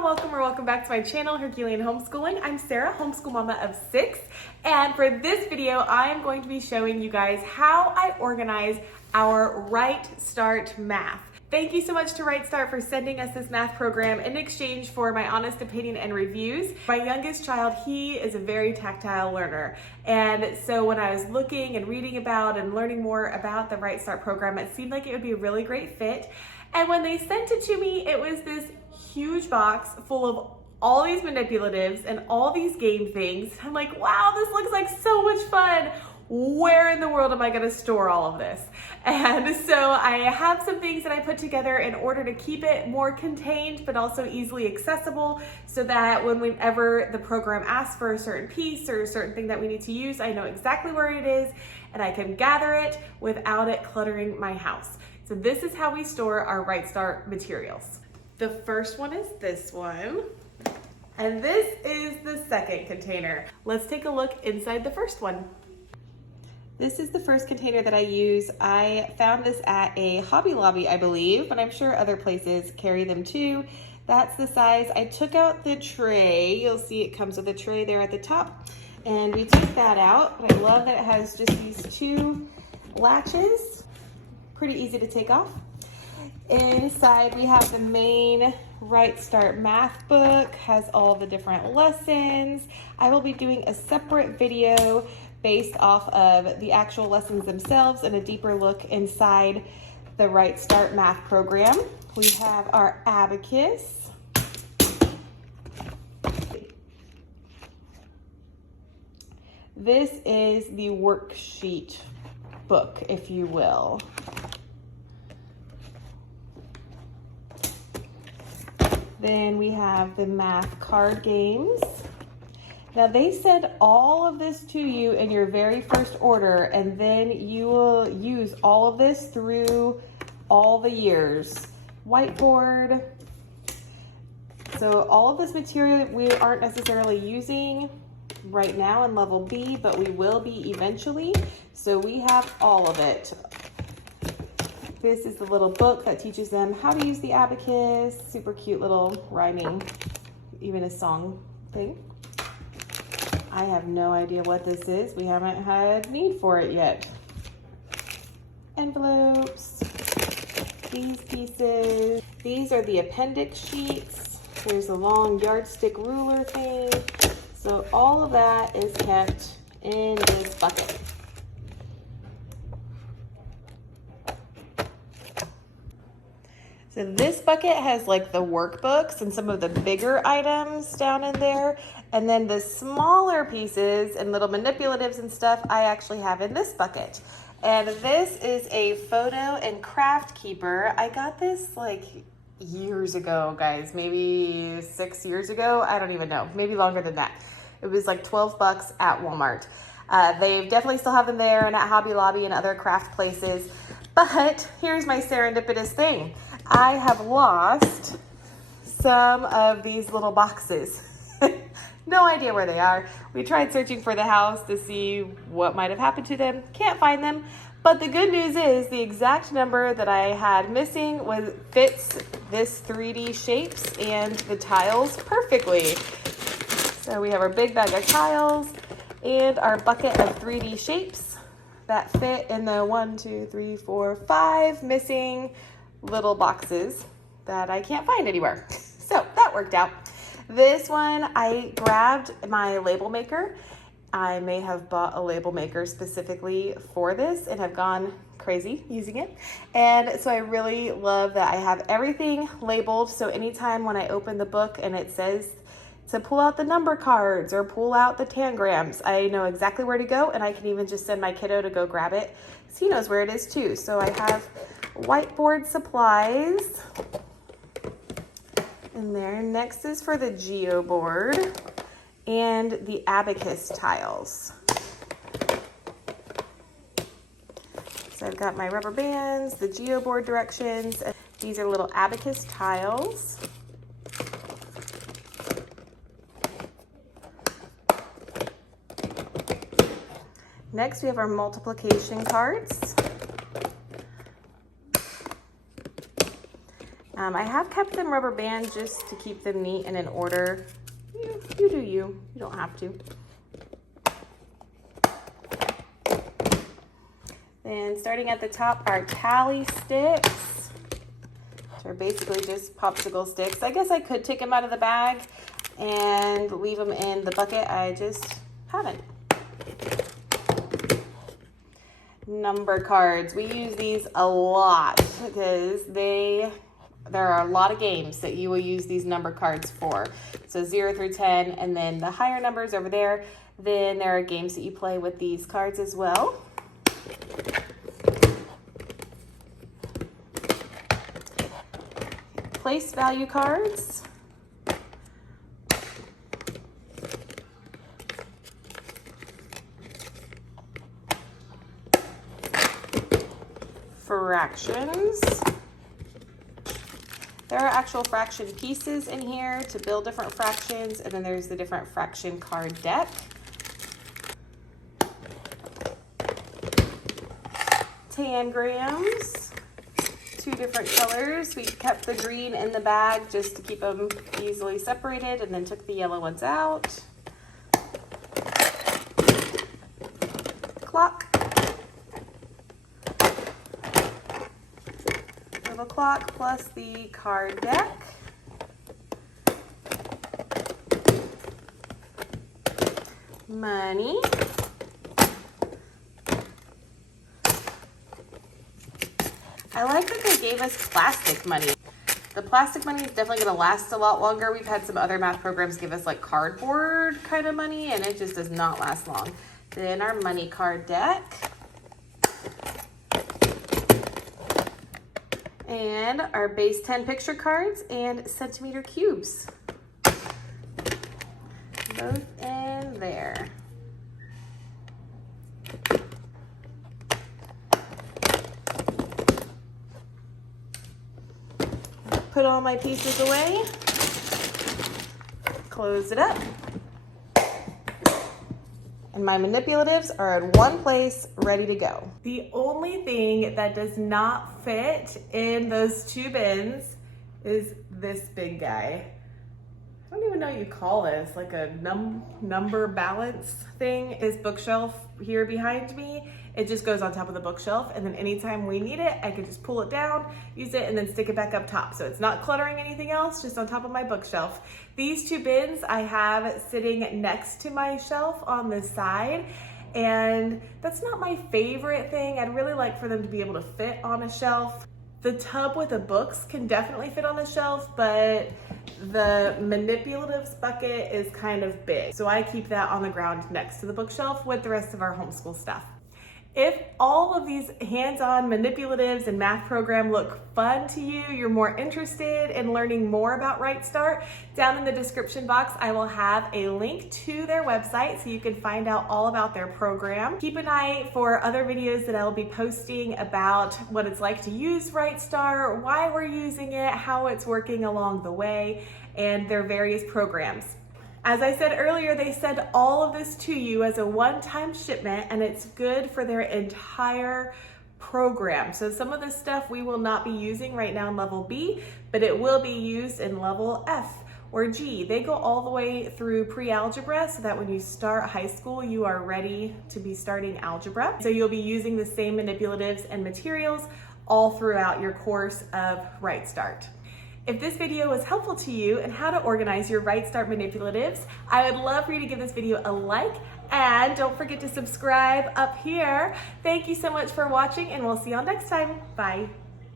y'all, welcome back to my channel, Herculean Homeschooling. I'm Sarah, homeschool mama of 6, and for this video, I am going to be showing you guys how I organize our RightStart Math. Thank you so much to RightStart for sending us this math program in exchange for my honest opinion and reviews. My youngest child, he is a very tactile learner. And so when I was looking and reading about and learning more about the RightStart program, it seemed like it would be a really great fit. And when they sent it to me, it was this huge box full of all these manipulatives and all these game things. I'm like, wow, this looks like so much fun. Where in the world am I going to store all of this? And so I have some things that I put together in order to keep it more contained, but also easily accessible, so that whenever the program asks for a certain piece or a certain thing that we need to use, I know exactly where it is and I can gather it without it cluttering my house. So this is how we store our RightStart materials. The first one is this one, and this is the second container. Let's take a look inside the first one. This is the first container that I use. I found this at a Hobby Lobby, I believe, but I'm sure other places carry them too. That's the size. I took out the tray. You'll see it comes with a tray there at the top, and we took that out, but I love that it has just these two latches. Pretty easy to take off. Inside we have the main RightStart Math book, has all the different lessons. I will be doing a separate video based off of the actual lessons themselves and a deeper look inside the RightStart Math program. We have our abacus. This is the worksheet book, if you will. Then we have the math card games. Now they send all of this to you in your very first order, and then you will use all of this through all the years. Whiteboard. So all of this material we aren't necessarily using right now in level B, but we will be eventually. So we have all of it. This is the little book that teaches them how to use the abacus. Super cute little rhyming, even a song thing. I have no idea what this is. We haven't had need for it yet. Envelopes, these pieces. These are the appendix sheets. There's a long yardstick ruler thing. So all of that is kept in this bucket. So this bucket has like the workbooks and some of the bigger items down in there. And then the smaller pieces and little manipulatives and stuff I actually have in this bucket. And this is a photo and craft keeper. I got this like years ago, guys, maybe 6 years ago. I don't even know, maybe longer than that. It was like 12 bucks at Walmart. They definitely still have them there and at Hobby Lobby and other craft places. But here's my serendipitous thing. I have lost some of these little boxes. No idea where they are. We tried searching for the house to see what might have happened to them. Can't find them. But the good news is the exact number that I had missing fits this 3D shapes and the tiles perfectly. So we have our big bag of tiles and our bucket of 3D shapes that fit in the 1, 2, 3, 4, 5 missing little boxes that I can't find anywhere. So that worked out. This one, I grabbed my label maker. I may have bought a label maker specifically for this and have gone crazy using it. And so I really love that I have everything labeled. So anytime when I open the book and it says to pull out the number cards or pull out the tangrams, I know exactly where to go, and I can even just send my kiddo to go grab it because he knows where it is too. So I have whiteboard supplies in there. Next is for the geo board and the abacus tiles. So I've got my rubber bands, the geo board directions. These are little abacus tiles. Next, we have our multiplication cards. I have kept them rubber band just to keep them neat and in order. You do you. You don't have to. Then starting at the top are tally sticks, which are basically just popsicle sticks. I guess I could take them out of the bag and leave them in the bucket. I just haven't. Number cards. We use these a lot because there are a lot of games that you will use these number cards for. So 0 through 10, and then the higher numbers over there. Then there are games that you play with these cards as well. Place value cards. Fractions. There are actual fraction pieces in here to build different fractions, and then there's the different fraction card deck. Tangrams, 2 different colors. We kept the green in the bag just to keep them easily separated, and then took the yellow ones out. Clock. Little clock plus the card deck. Money. I like that they gave us plastic money. The plastic money is definitely going to last a lot longer. We've had some other math programs give us like cardboard kind of money, and it just does not last long. Then our money card deck. And our base 10 picture cards and centimeter cubes. Both in there. Put all my pieces away. Close it up. And my manipulatives are in one place, ready to go. The only thing that does not fit in those 2 bins is this big guy. I don't even know what you call this, like a number balance thing. This bookshelf here behind me, it just goes on top of the bookshelf, and then anytime we need it, I can just pull it down, use it, and then stick it back up top. So it's not cluttering anything else, just on top of my bookshelf. These 2 bins I have sitting next to my shelf on the side, and that's not my favorite thing. I'd really like for them to be able to fit on a shelf. The tub with the books can definitely fit on the shelf, but the manipulatives bucket is kind of big. So I keep that on the ground next to the bookshelf with the rest of our homeschool stuff. If all of these hands-on manipulatives and math program look fun to you, you're more interested in learning more about RightStart, down in the description box I will have a link to their website so you can find out all about their program. Keep an eye for other videos that I'll be posting about what it's like to use RightStart, why we're using it, how it's working along the way, and their various programs. As I said earlier, they send all of this to you as a one-time shipment, and it's good for their entire program. So some of this stuff we will not be using right now in level B, but it will be used in level F or G. They go all the way through pre-algebra so that when you start high school, you are ready to be starting algebra. So you'll be using the same manipulatives and materials all throughout your course of RightStart. If this video was helpful to you in how to organize your RightStart manipulatives, I would love for you to give this video a like, and don't forget to subscribe up here. Thank you so much for watching, and we'll see y'all next time. Bye.